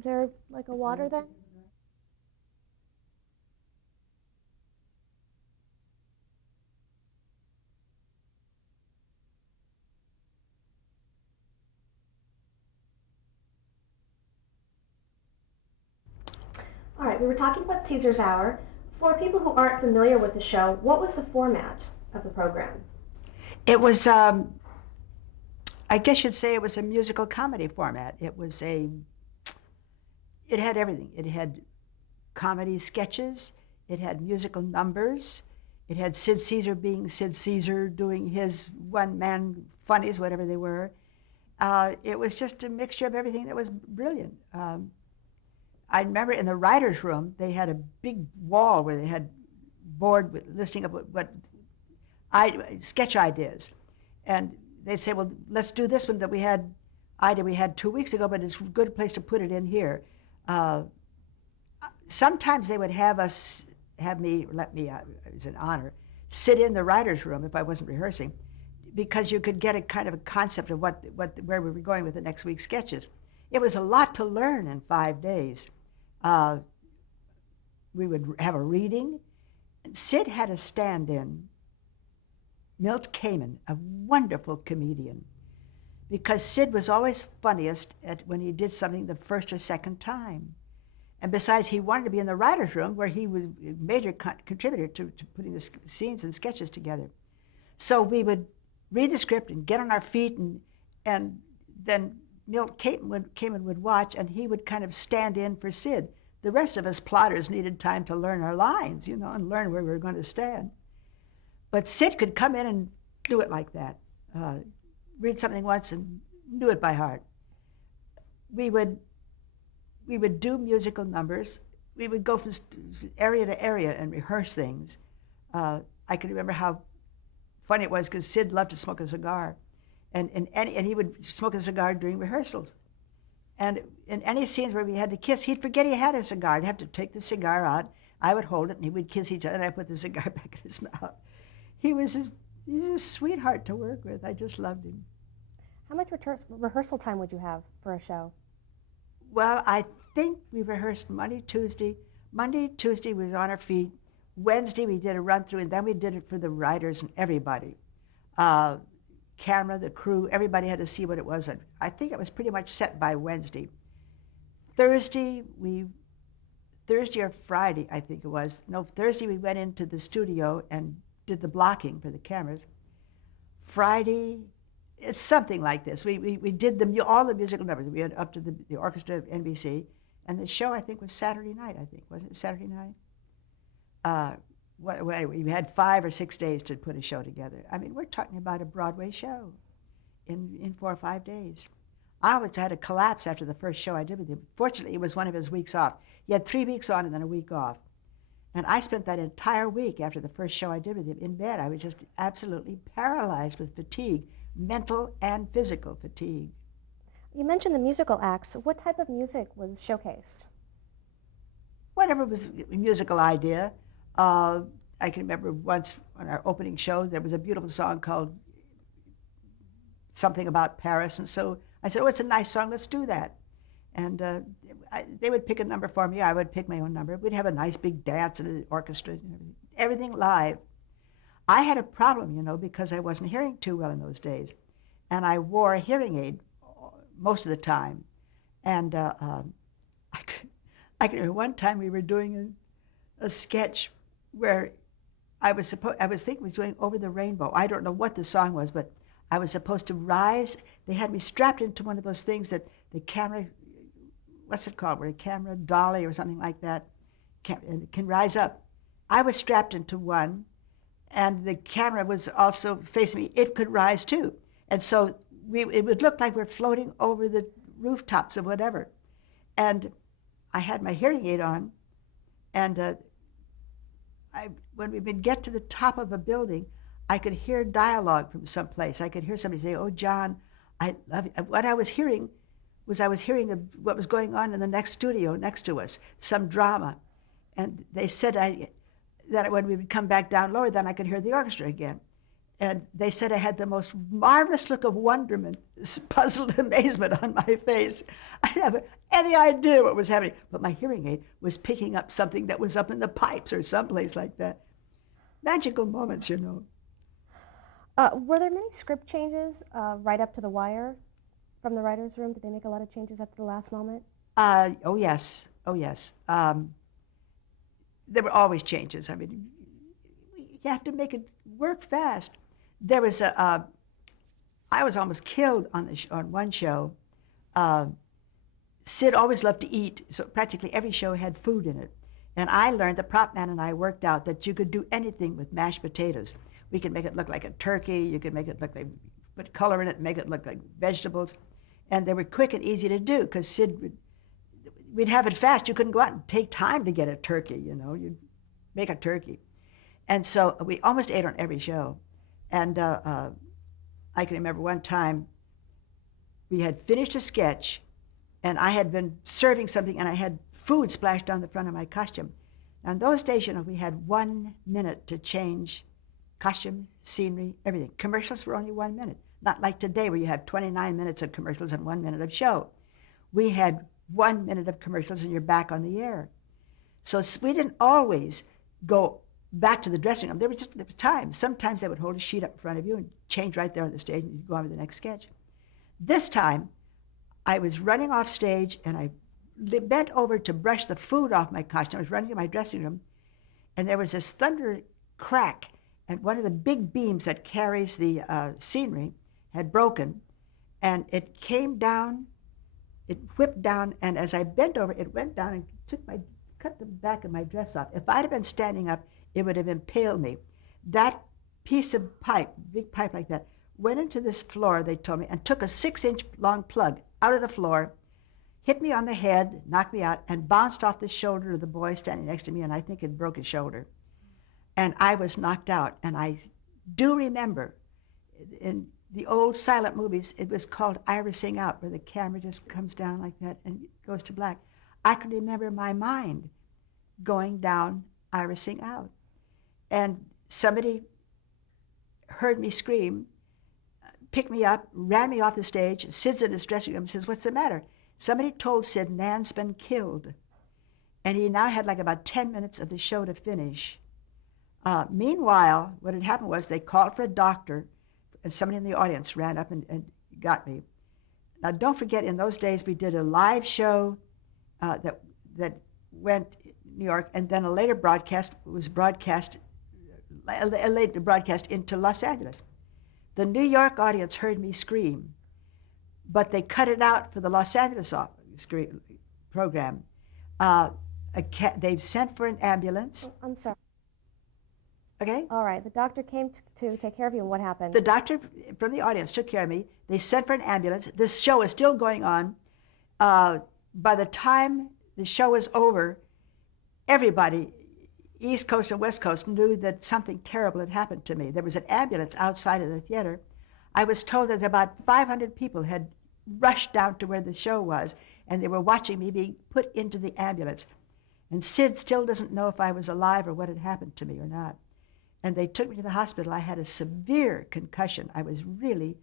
Is there like a water then? All right, we were talking about Caesar's Hour. For people who aren't familiar with the show, what was the format of the program? It was, I guess you'd say it was a musical comedy format. It had everything. It had comedy sketches, it had musical numbers, it had Sid Caesar being Sid Caesar doing his one man funnies, whatever they were. It was just a mixture of everything that was brilliant. I remember in the writer's room, they had a big wall where they had board with listing of sketch ideas. And they say, well, let's do this one that we had 2 weeks ago, but it's a good place to put it in here. Uh, Sometimes they would have me, let me, it was an honor, sit in the writer's room if I wasn't rehearsing, because you could get a kind of a concept of where we were going with the next week's sketches. It was a lot to learn in 5 days. Uh, we would have a reading. Sid had a stand-in, Milt Kamen, a wonderful comedian, because Sid was always funniest when he did something the first or second time. And besides, he wanted to be in the writer's room where he was a major contributor to putting the scenes and sketches together. So we would read the script and get on our feet, and then Milt Kamen would watch, and he would kind of stand in for Sid. The rest of us plotters needed time to learn our lines, and learn where we were going to stand. But Sid could come in and do it like that. Read something once and knew it by heart. We would we would do musical numbers. We would go from area to area and rehearse things. I can remember how funny it was because Sid loved to smoke a cigar, and he would smoke a cigar during rehearsals. And in any scenes where we had to kiss, he'd forget he had a cigar. I'd have to take the cigar out. I would hold it, and he would kiss each other, and I'd put the cigar back in his mouth. He was he's a sweetheart to work with. I just loved him. How much rehearsal time would you have for a show? Well, I think we rehearsed Monday, Tuesday. Monday, Tuesday, we were on our feet. Wednesday, we did a run through, and then we did it for the writers and everybody. Uh, Camera, the crew, everybody had to see what it was. And I think it was pretty much set by Wednesday. Thursday, Thursday or Friday, I think it was. No, Thursday we went into the studio and did the blocking for the cameras. Friday, it's something like this. We did all the musical numbers. We had up to the orchestra of NBC, and the show I think was Saturday night. I think wasn't it Saturday night? Uh, we had 5 or 6 days to put a show together. I mean, we're talking about a Broadway show in 4 or 5 days. I always had a collapse after the first show I did with him. Fortunately, it was one of his weeks off. He had 3 weeks on and then a week off. And I spent that entire week after the first show I did with him in bed. I was just absolutely paralyzed with fatigue, mental and physical fatigue. You mentioned the musical acts. What type of music was showcased? Whatever was a musical idea. I can remember once on our opening show, there was a beautiful song called something about Paris. And so I said, oh, it's a nice song, let's do that. And they would pick a number for me, I would pick my own number. We'd have a nice big dance and an orchestra, and everything live. I had a problem, because I wasn't hearing too well in those days. And I wore a hearing aid most of the time. And I can remember one time we were doing a sketch where I was thinking was doing Over the Rainbow. I don't know what the song was, but I was supposed to rise. They had me strapped into one of those things that the camera, what's it called, where a camera dolly or something like that can rise up. I was strapped into one, and the camera was also facing me. It could rise too. And so it would look like we're floating over the rooftops of whatever. And I had my hearing aid on, and when we would get to the top of a building, I could hear dialogue from someplace. I could hear somebody say, "Oh, John, I love you." What I was hearing was what was going on in the next studio next to us, some drama. And they said that when we would come back down lower, then I could hear the orchestra again. And they said I had the most marvelous look of wonderment, puzzled amazement on my face. I didn't have any idea what was happening, but my hearing aid was picking up something that was up in the pipes or someplace like that. Magical moments, you know. Were there many script changes right up to the wire from the writer's room? Did they make a lot of changes up to the last moment? Oh, yes. Oh, yes. There were always changes. I mean, you have to make it work fast. There was I was almost killed on on one show. Sid always loved to eat, so practically every show had food in it. And I learned, the prop man and I worked out that you could do anything with mashed potatoes. We could make it look like a turkey. You could make it look like, put color in it, make it look like vegetables. And they were quick and easy to do because Sid we'd have it fast. You couldn't go out and take time to get a turkey, you know. You'd make a turkey. And so we almost ate on every show. And I can remember one time we had finished a sketch and I had been serving something and I had food splashed down the front of my costume. Now in those days, you know, we had 1 minute to change costume, scenery, everything. Commercials were only 1 minute. Not like today where you have 29 minutes of commercials and 1 minute of show. We had 1 minute of commercials and you're back on the air. So we didn't always go back to the dressing room. There was times. Sometimes they would hold a sheet up in front of you and change right there on the stage and you'd go on to the next sketch. This time, I was running off stage and I bent over to brush the food off my costume. I was running to my dressing room and there was this thunder crack and one of the big beams that carries the scenery had broken and it came down, it whipped down, and as I bent over, it went down and cut the back of my dress off. If I'd have been standing up, it would have impaled me. That piece of pipe, big pipe like that, went into this floor, they told me, and took a 6-inch long plug out of the floor, hit me on the head, knocked me out, and bounced off the shoulder of the boy standing next to me, and I think it broke his shoulder. And I was knocked out. And I do remember, in the old silent movies, it was called Irising Out, where the camera just comes down like that and goes to black. I can remember my mind going down, irising out. And somebody heard me scream, picked me up, ran me off the stage. Sid's in his dressing room and says, "What's the matter?" Somebody told Sid Nan's been killed. And he now had like about 10 minutes of the show to finish. Meanwhile, what had happened was they called for a doctor, and somebody in the audience ran up and got me. Now, don't forget, in those days, we did a live show that went New York, and then a later broadcast into Los Angeles. The New York audience heard me scream, but they cut it out for the Los Angeles program. They sent for an ambulance. Oh, I'm sorry. Okay? All right. The doctor came to take care of you, and what happened? The doctor from the audience took care of me. They sent for an ambulance. This show is still going on. By the time the show was over, everybody, East Coast and West Coast, knew that something terrible had happened to me. There was an ambulance outside of the theater. I was told that about 500 people had rushed down to where the show was, and they were watching me being put into the ambulance. And Sid still doesn't know if I was alive or what had happened to me or not. And they took me to the hospital. I had a severe concussion. I was really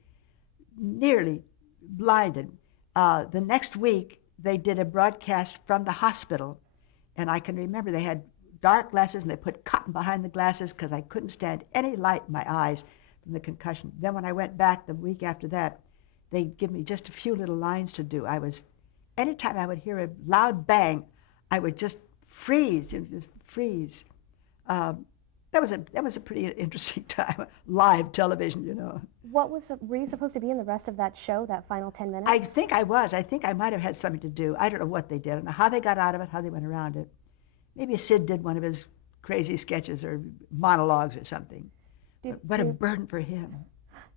nearly blinded. The next week, they did a broadcast from the hospital, and I can remember they had dark glasses, and they put cotton behind the glasses because I couldn't stand any light in my eyes from the concussion. Then when I went back the week after that, they'd give me just a few little lines to do. Anytime I would hear a loud bang, I would just freeze, just freeze. That was a pretty interesting time, live television, you know. Were you supposed to be in the rest of that show, that final 10 minutes? I think I was. I think I might have had something to do. I don't know what they did. I don't know how they got out of it, how they went around it. Maybe Sid did one of his crazy sketches or monologues or something. What a burden for him.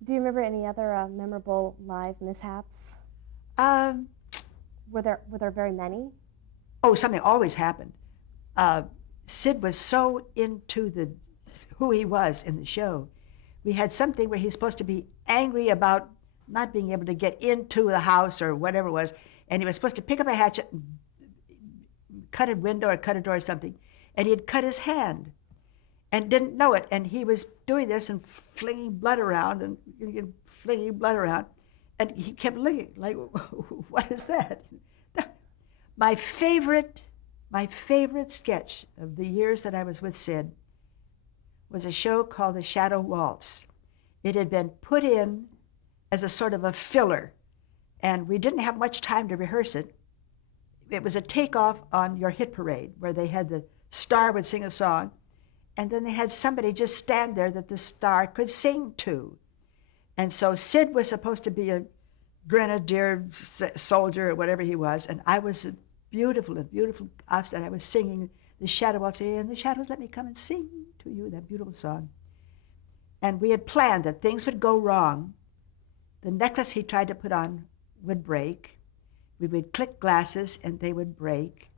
Do you remember any other memorable live mishaps? Were there very many? Oh, something always happened. Sid was so into who he was in the show. We had something where he's supposed to be angry about not being able to get into the house or whatever it was, and he was supposed to pick up a hatchet and cut a window or cut a door or something, and he had cut his hand. and didn't know it. And he was doing this and flinging blood around and flinging blood around. And he kept looking like, what is that? My favorite sketch of the years that I was with Sid was a show called The Shadow Waltz. It had been put in as a sort of a filler, and we didn't have much time to rehearse it. It was a takeoff on Your Hit Parade, where they had the star would sing a song, and then they had somebody just stand there that the star could sing to. And so Sid was supposed to be a grenadier soldier or whatever he was, and I was a beautiful outfit. I was singing The Shadow Waltz, and the shadows let me come and sing to you, that beautiful song. And we had planned that things would go wrong. The necklace he tried to put on would break. We would click glasses and they would break.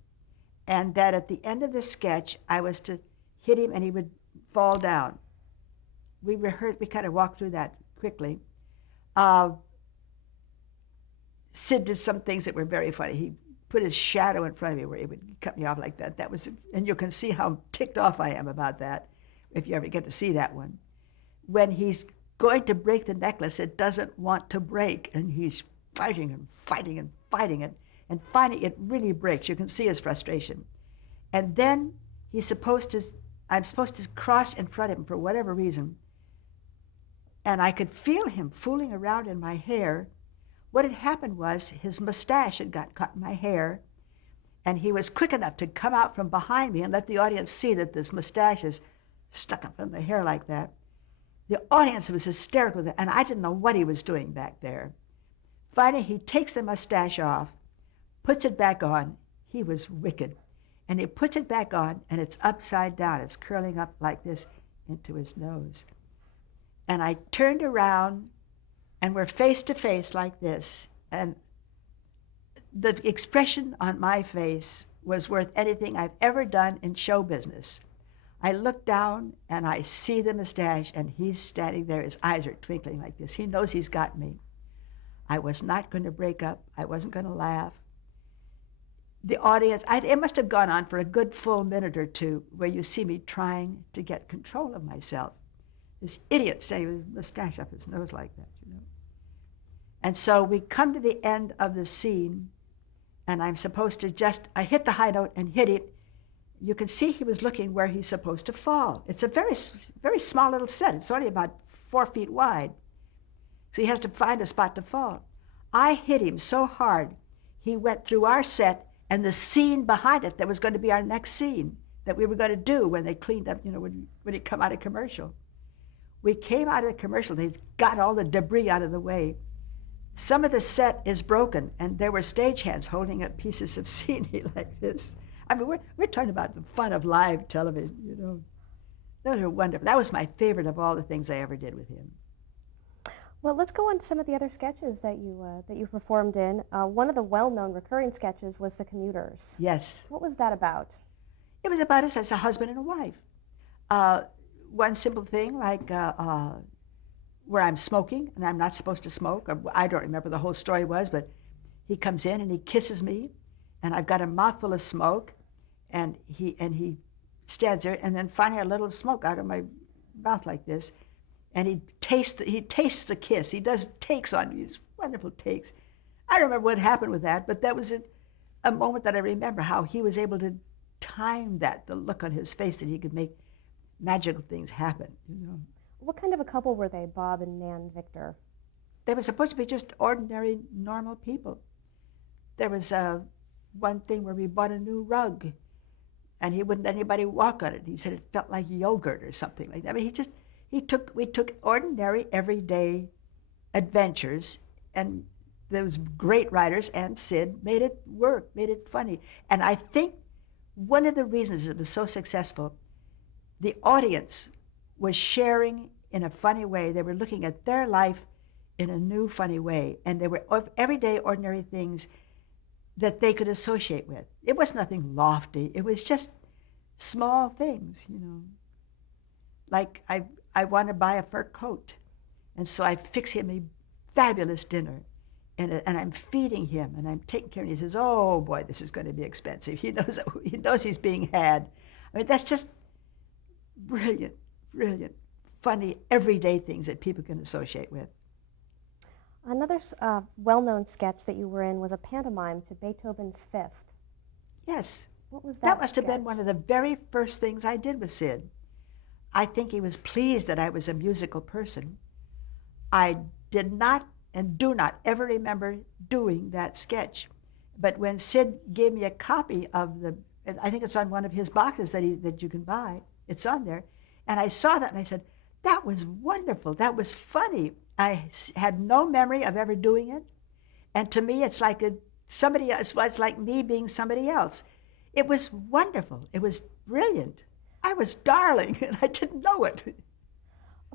And that at the end of the sketch, I was to hit him and he would fall down. We kind of walked through that quickly. Sid did some things that were very funny. He put his shadow in front of me where he would cut me off like that. That was, and you can see how ticked off I am about that if you ever get to see that one. When he's going to break the necklace, it doesn't want to break, and he's fighting and fighting and fighting it, and finally it really breaks. You can see his frustration. And then I'm supposed to cross in front of him for whatever reason, and I could feel him fooling around in my hair. What had happened was his mustache had got caught in my hair, and he was quick enough to come out from behind me and let the audience see that this mustache is stuck up in the hair like that. The audience was hysterical, and I didn't know what he was doing back there. Finally, he takes the mustache off, puts it back on. He was wicked. And he puts it back on, and it's upside down. It's curling up like this into his nose. And I turned around, and we're face to face like this. And the expression on my face was worth anything I've ever done in show business. I look down and I see the mustache, and he's standing there. His eyes are twinkling like this. He knows he's got me. I was not going to break up. I wasn't going to laugh. The audience, it must have gone on for a good full minute or two where you see me trying to get control of myself. This idiot standing with his mustache up his nose like that, you know. And so we come to the end of the scene, and I'm supposed to I hit the high note and hit it. You can see he was looking where he's supposed to fall. It's a very, very small little set. It's only about 4 feet wide. So he has to find a spot to fall. I hit him so hard, he went through our set and the scene behind it that was going to be our next scene that we were going to do when they cleaned up, you know, when he come out of commercial. We came out of the commercial. They got all the debris out of the way. Some of the set is broken, and there were stagehands holding up pieces of scenery like this. I mean, we're talking about the fun of live television, you know. Those are wonderful. That was my favorite of all the things I ever did with him. Well, let's go on to some of the other sketches that you performed in. One of the well-known recurring sketches was The Commuters. Yes. What was that about? It was about us as a husband and a wife. One simple thing like where I'm smoking and I'm not supposed to smoke. Or I don't remember the whole story was, but he comes in and he kisses me, and I've got a mouthful of smoke, and he stands there, and then finally a little smoke out of my mouth like this, and he tastes the kiss. He does takes on me, these wonderful takes. I don't remember what happened with that, but that was a moment that I remember, how he was able to time that, the look on his face, that he could make magical things happen, you know. What kind of a couple were they, Bob and Nan Victor? They were supposed to be just ordinary, normal people. There was one thing where we bought a new rug, and he wouldn't let anybody walk on it. He said it felt like yogurt or something like that. I mean, we took ordinary, everyday adventures, and those great writers and Sid made it work, made it funny. And I think one of the reasons it was so successful, the audience was sharing in a funny way. They were looking at their life in a new, funny way, and they were everyday, ordinary things that they could associate with. It was nothing lofty. It was just small things, you know. Like I want to buy a fur coat, and so I fix him a fabulous dinner, and I'm feeding him, and I'm taking care of him. He says, "Oh boy, this is going to be expensive." He knows he's being had. I mean, that's just brilliant, brilliant, funny, everyday things that people can associate with. Another well-known sketch that you were in was a pantomime to Beethoven's Fifth. Yes. What was That that must have been one of the very first things I did with Sid. I think he was pleased that I was a musical person. I did not and do not ever remember doing that sketch. But when Sid gave me a copy of I think it's on one of his boxes that you can buy, it's on there, and I saw that and I said, that was wonderful, that was funny. I had no memory of ever doing it, and to me it's like somebody else. It's like me being somebody else. It was wonderful. It was brilliant. I was darling, and I didn't know it.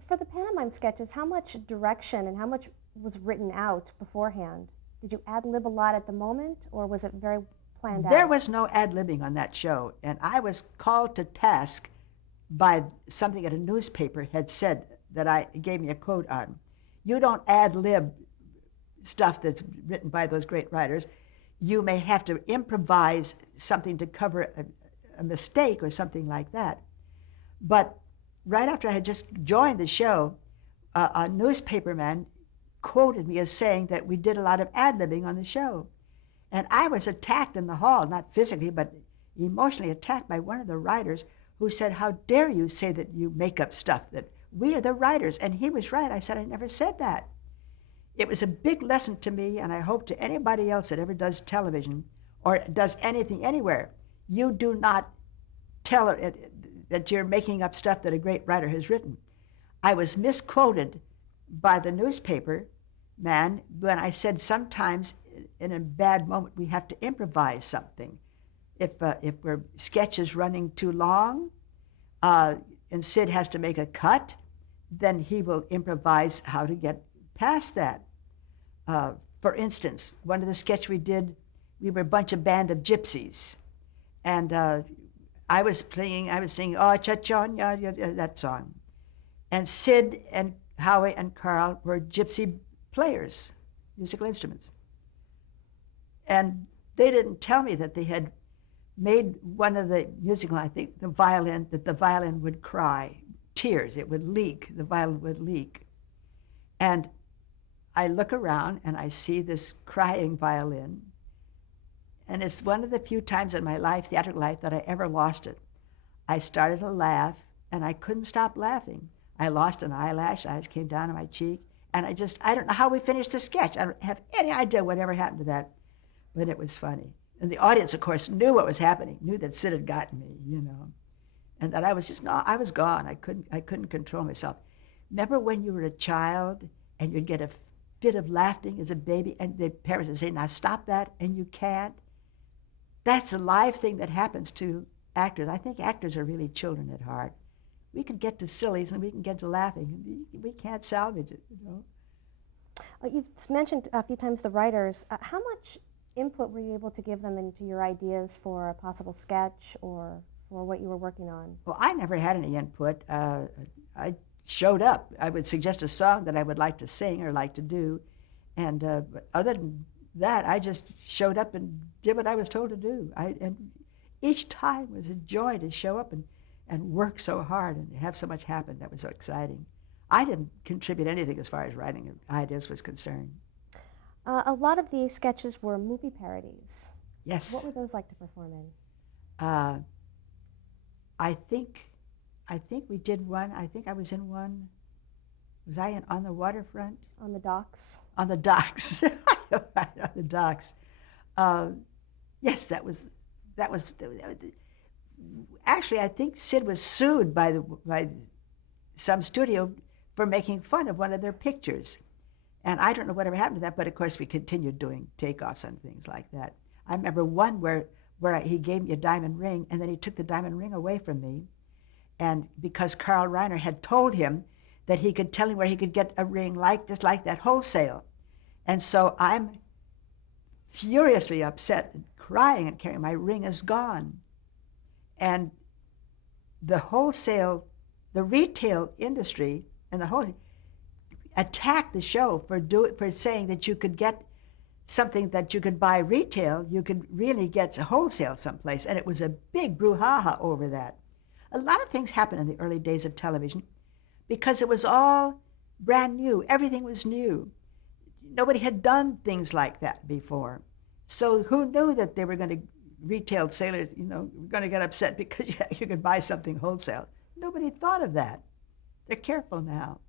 For the pantomime sketches, how much direction and how much was written out beforehand? Did you ad-lib a lot at the moment, or was it very planned out? There was no ad-libbing on that show, and I was called to task by something that a newspaper had said that I gave me a quote on. You don't ad-lib stuff that's written by those great writers. You may have to improvise something to cover a mistake or something like that. But right after I had just joined the show, a newspaperman quoted me as saying that we did a lot of ad-libbing on the show. And I was attacked in the hall, not physically, but emotionally attacked by one of the writers who said, how dare you say that you make up stuff, that we are the writers. And he was right. I said, I never said that. It was a big lesson to me, and I hope to anybody else that ever does television or does anything anywhere, you do not tell it that you're making up stuff that a great writer has written. I was misquoted by the newspaper man when I said sometimes in a bad moment we have to improvise something. If our sketch is running too long and Sid has to make a cut, then he will improvise how to get past that. For instance, one of the sketch we did, we were a band of gypsies, and I was singing, oh, cha-cha, that song. And Sid and Howie and Carl were gypsy players, musical instruments. And they didn't tell me that they had made one of the musical, I think, the violin would cry, tears, it would leak, the violin would leak. And I look around and I see this crying violin. And it's one of the few times in my life, theatrical life, that I ever lost it. I started to laugh and I couldn't stop laughing. I lost an eyelash, eyes came down to my cheek, and I don't know how we finished the sketch. I don't have any idea whatever happened to that, but it was funny. And the audience, of course, knew what was happening, knew that Sid had gotten me, and that I was I was gone. I couldn't control myself. Remember when you were a child and you'd get a fit of laughing as a baby, and the parents would say, now stop that, and you can't? That's a live thing that happens to actors. I think actors are really children at heart. We can get to sillies and we can get to laughing, and we can't salvage it, You've mentioned a few times the writers. How much input were you able to give them into your ideas for a possible sketch or for what you were working on? Well, I never had any input. I showed up. I would suggest a song that I would like to sing or like to do, and other than that, I just showed up and did what I was told to do. And each time was a joy to show up and work so hard and have so much happen. That was so exciting. I didn't contribute anything as far as writing ideas was concerned. A lot of these sketches were movie parodies. Yes. What were those like to perform in? I think we did one. I think I was in one. Was I on the waterfront? On the docks? On the docks. On the docks. Yes, that was. Actually, I think Sid was sued by some studio for making fun of one of their pictures. And I don't know whatever happened to that, but of course we continued doing takeoffs and things like that. I remember one where he gave me a diamond ring, and then he took the diamond ring away from me. And because Carl Reiner had told him that he could tell him where he could get a ring like that wholesale. And so I'm furiously upset, crying and carrying, my ring is gone. And the retail industry and the whole attacked the show for saying that you could get something that you could buy retail, you could really get wholesale someplace. And it was a big brouhaha over that. A lot of things happened in the early days of television because it was all brand new. Everything was new. Nobody had done things like that before. So who knew that they were going to, retail sailors, were going to get upset because you could buy something wholesale. Nobody thought of that. They're careful now.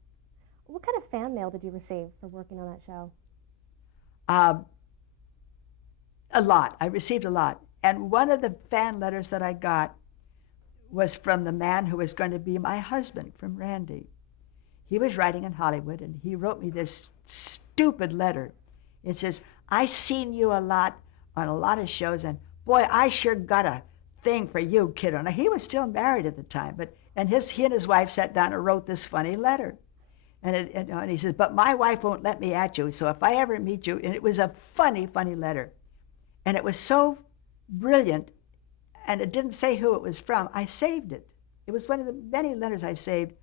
What kind of fan mail did you receive for working on that show? A lot. I received a lot. And one of the fan letters that I got was from the man who was going to be my husband, from Randy. He was writing in Hollywood, and he wrote me this stupid letter. It says, I seen you a lot on a lot of shows, and boy, I sure got a thing for you, kiddo. Now, he was still married at the time, and he and his wife sat down and wrote this funny letter. And he says, but my wife won't let me at you, so if I ever meet you, and it was a funny, funny letter. And it was so brilliant, and it didn't say who it was from. I saved it. It was one of the many letters I saved,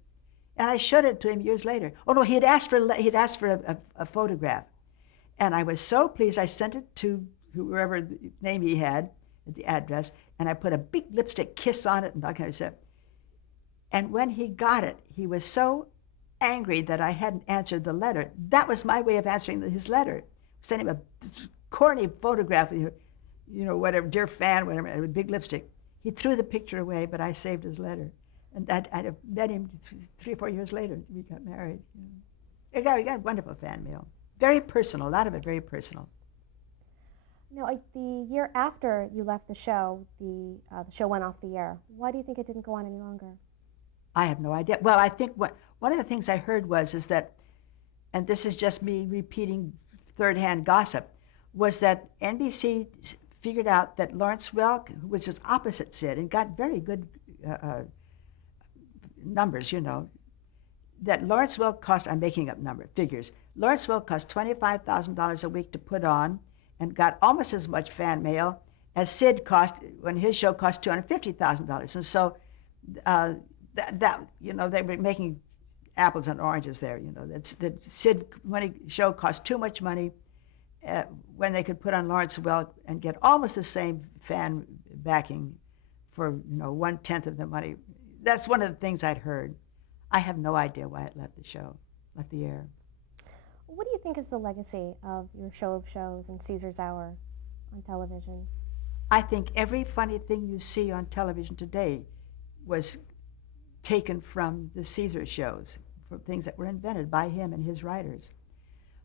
and I showed it to him years later. Oh no, he'd asked for a photograph, and I was so pleased. I sent it to whoever the name he had at the address, and I put a big lipstick kiss on it and all kind of stuff. And when he got it, he was so angry that I hadn't answered the letter. That was my way of answering his letter. Sent him a corny photograph with whatever, dear fan, whatever, a big lipstick. He threw the picture away, but I saved his letter. And I'd have met him 3 or 4 years later. We got married. We got wonderful fan mail. Very personal, a lot of it very personal. Now, the year after you left the show show went off the air. Why do you think it didn't go on any longer? I have no idea. Well, I think one of the things I heard is that, and this is just me repeating third-hand gossip, was that NBC figured out that Lawrence Welk, which was opposite Sid, and got very good numbers, that Lawrence Welk cost, I'm making up figures, Lawrence Welk cost $25,000 a week to put on and got almost as much fan mail as Sid cost when his show cost $250,000. And so they were making apples and oranges there. The Sid show cost too much money when they could put on Lawrence Welk and get almost the same fan backing for 1/10 of the money. That's one of the things I'd heard. I have no idea why it left the air. What do you think is the legacy of your show of shows and Caesar's Hour on television? I think every funny thing you see on television today was taken from the Caesar shows, from things that were invented by him and his writers.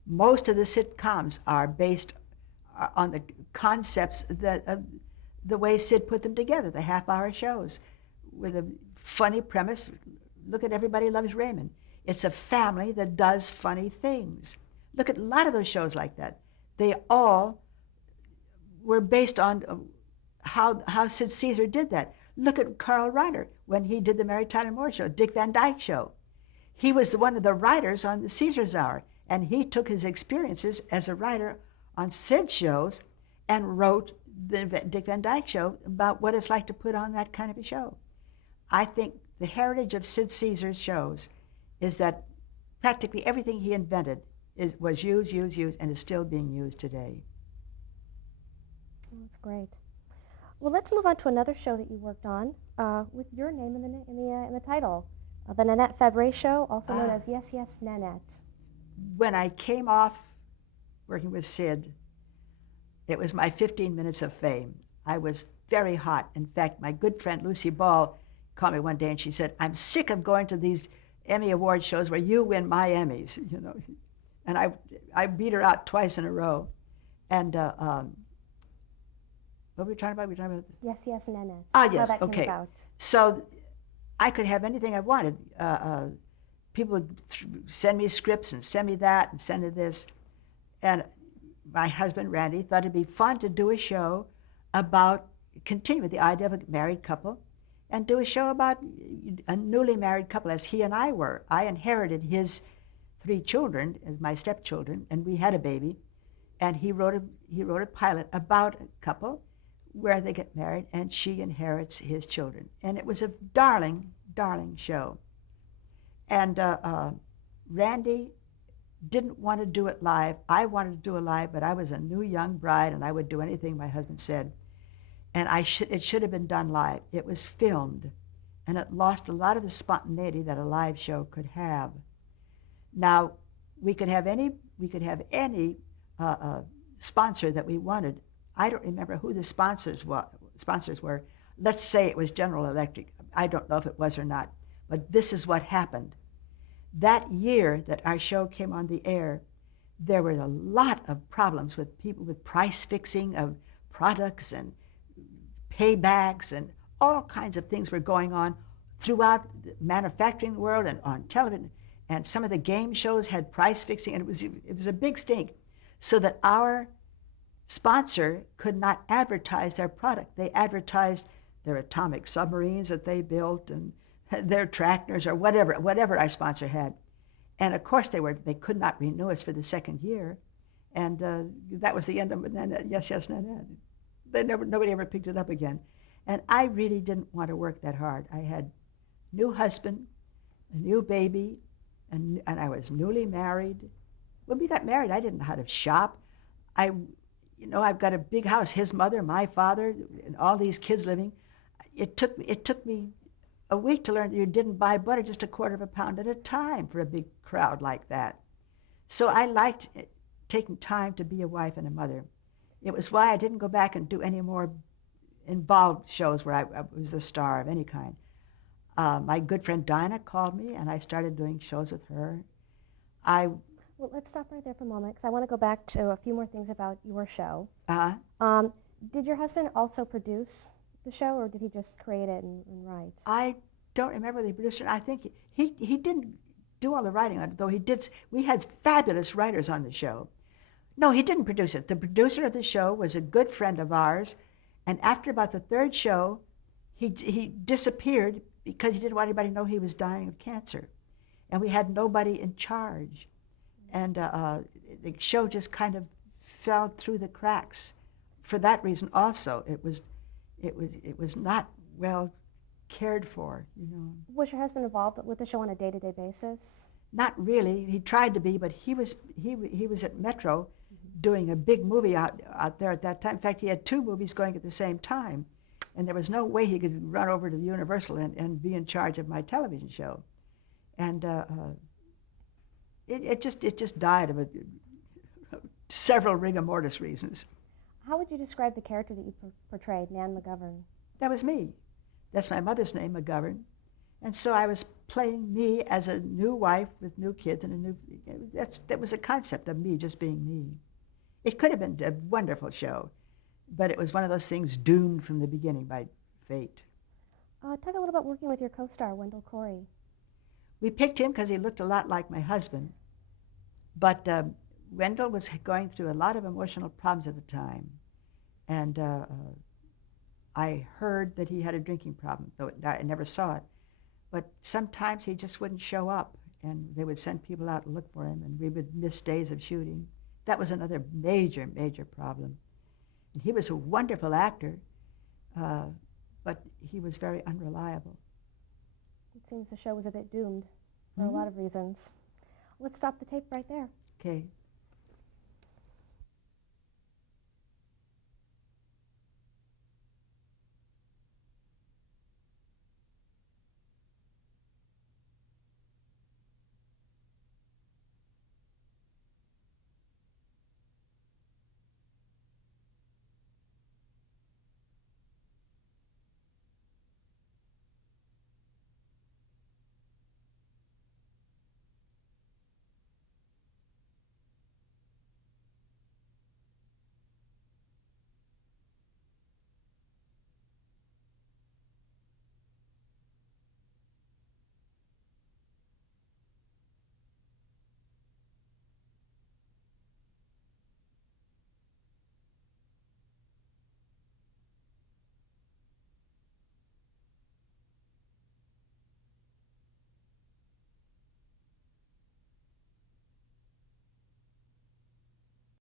Most of the sitcoms are based on the concepts the way Sid put them together, the half-hour shows with a funny premise. Look at Everybody Loves Raymond. It's a family that does funny things. Look at a lot of those shows like that. They all were based on how Sid Caesar did that. Look at Carl Reiner when he did the Mary Tyler Moore Show, Dick Van Dyke Show. He was one of the writers on the Caesar's Hour, and he took his experiences as a writer on Sid's shows and wrote the Dick Van Dyke Show about what it's like to put on that kind of a show. I think the heritage of Sid Caesar's shows is that practically everything he invented was used, and is still being used today. Oh, that's great. Well, let's move on to another show that you worked on with your name in the title, the Nanette Fabray Show, also known as Yes, Yes, Nanette. When I came off working with Sid, it was my 15 minutes of fame. I was very hot. In fact, my good friend Lucy Ball called me one day and she said, I'm sick of going to these Emmy Award shows where you win my Emmys, And I beat her out twice in a row. And what were we talking about? Yes, Yes, Nanette. Yes, okay. So I could have anything I wanted. People would send me scripts and send me that and send me this. And my husband, Randy, thought it'd be fun to do a show about, continue with the idea of a married couple, and do a show about a newly married couple, as he and I were. I inherited his 3 children as my stepchildren, and we had a baby. And he wrote a pilot about a couple where they get married, and she inherits his children. And it was a darling, darling show. And Randy didn't want to do it live. I wanted to do it live, but I was a new young bride, and I would do anything my husband said. And it should have been done live. It was filmed and it lost a lot of the spontaneity that a live show could have. Now, we could have any sponsor that we wanted. I don't remember who the sponsors were. Let's say it was General Electric. I don't know if it was or not, but this is what happened. That year that our show came on the air, there were a lot of problems with people with price fixing of products and paybacks, and all kinds of things were going on throughout the manufacturing world and on television. And some of the game shows had price fixing, and it was a big stink, so that our sponsor could not advertise their product. They advertised their atomic submarines that they built and their tractors or whatever our sponsor had. And of course they could not renew us for the second year. And that was the end of Nanette, Yes, Yes, Nanette. Nobody ever picked it up again. And I really didn't want to work that hard. I had a new husband, a new baby, and I was newly married. When we got married, I didn't know how to shop. I've got a big house, his mother, my father, and all these kids living. It took me a week to learn that you didn't buy butter just a quarter of a pound at a time for a big crowd like that. So I liked taking time to be a wife and a mother. It was why I didn't go back and do any more involved shows where I was the star of any kind. My good friend Dinah called me, and I started doing shows with her. Well, let's stop right there for a moment, because I want to go back to a few more things about your show. Did your husband also produce the show, or did he just create it and write? I don't remember the producer. I think he didn't do all the writing on it, though he did. We had fabulous writers on the show. No, he didn't produce it. The producer of the show was a good friend of ours, and after about the third show, he disappeared because he didn't want anybody to know he was dying of cancer. And we had nobody in charge. And the show just kind of fell through the cracks. For that reason also, it was not well cared for, Was your husband involved with the show on a day-to-day basis? Not really. He tried to be, but he was at Metro doing a big movie out there at that time. In fact, he had 2 movies going at the same time, and there was no way he could run over to Universal and be in charge of my television show. And it just died of several rigor mortis reasons. How would you describe the character that you portrayed, Nan McGovern? That was me. That's my mother's name, McGovern. And so I was playing me as a new wife with new kids and that was the concept of me just being me. It could have been a wonderful show, but it was one of those things doomed from the beginning by fate. Talk a little about working with your co-star, Wendell Corey. We picked him because he looked a lot like my husband, but Wendell was going through a lot of emotional problems at the time, and I heard that he had a drinking problem, though I never saw it. But sometimes he just wouldn't show up, and they would send people out to look for him, and we would miss days of shooting. That was another major, major problem. And he was a wonderful actor, but he was very unreliable. It seems the show was a bit doomed for a lot of reasons. Let's stop the tape right there. Okay.